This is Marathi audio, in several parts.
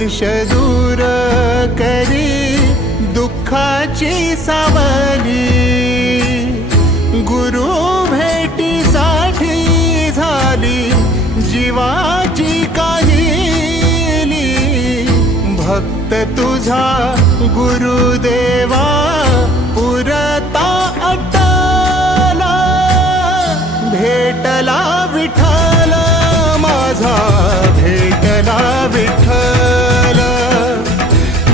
वर्ष दूर करी दुःखाची सावली, गुरु भेटीसाठी झाली जीवाची काहिली। भक्त तुझा गुरुदेवा पुरता अट्टला, भेटला विठ्ठल माझा, भेटला विठ्ठल,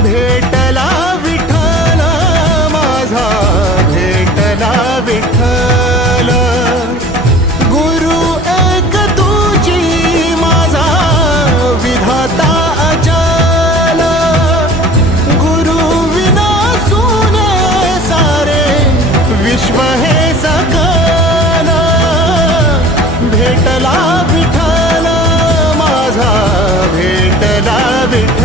भेटला विठ्ठल माझा, भेटला विठ्ठल। गुरु एक तुझी माझा विधाता अचल, गुरु विना सुने सारे विश्व हे सकल। भेटला विठ्ठल माझा, भेटला विठ्ठल।